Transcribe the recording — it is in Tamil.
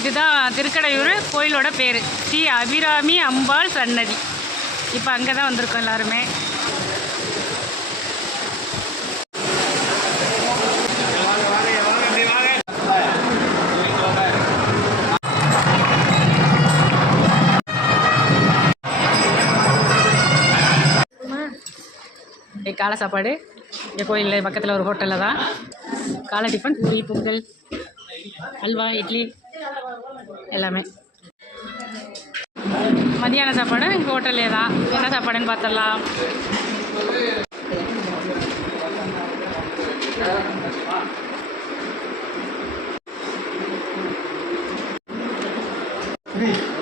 இதுதான் திருக்கடையூர் கோயிலோட பேர். ஸ்ரீ அபிராமி அம்பாள் சன்னதி. இப்போ அங்கே தான் வந்திருக்கோம் எல்லாருமே. காலை சாப்பாடு. இங்கே கோயிலில் பக்கத்தில் ஒரு ஹோட்டலில் தான். காலை டிஃபன் பூரி பொங்கல். அல்வா இட்லி எல்லாமே. மதியான சாப்பாடு எங்கள் ஹோட்டல்லே தான். என்ன சாப்பாடுன்னு பார்த்துடலாம் Thank